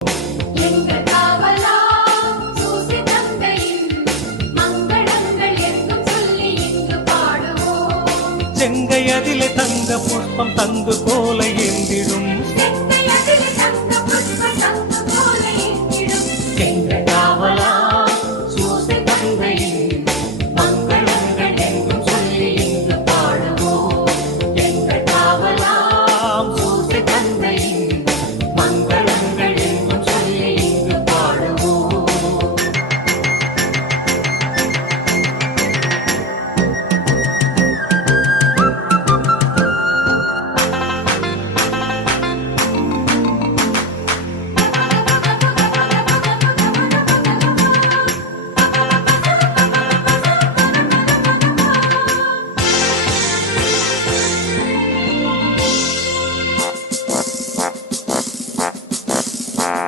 எங்கள் காவலாம் சூசி தந்தையின் மங்களங்கள் எங்கும் சொல்லி இங்கு பாடுவோம். செங்கையதிலே தங்க புஷ்பம் தங்கு போல ஏந்திடும்